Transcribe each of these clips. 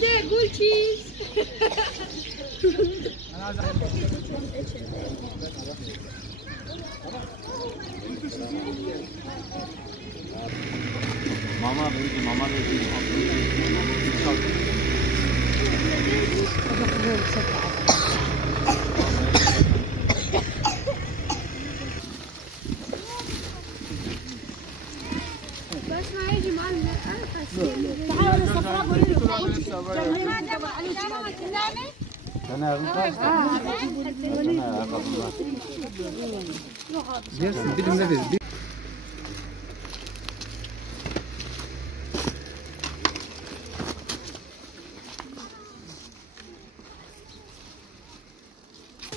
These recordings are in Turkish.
ده قول تشيز. ماما بيجي ماما بيجي بس ما يجي معنا تعالوا الصفراء انا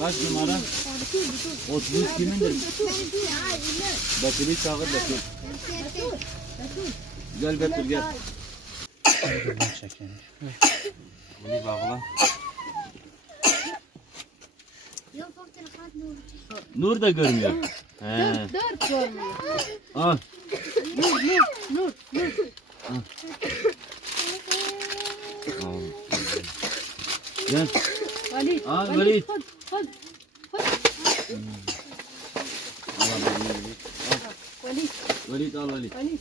kaç numara? 33 kimindir? Betül'ü çağır Betül. Gel Betül gel. Bunu bağla. Nur da görmüyor. Dört görmüyor. Al. Nur. Al. Gel. Valid. Al Valid. Hadi. Valid al Valid. Valid.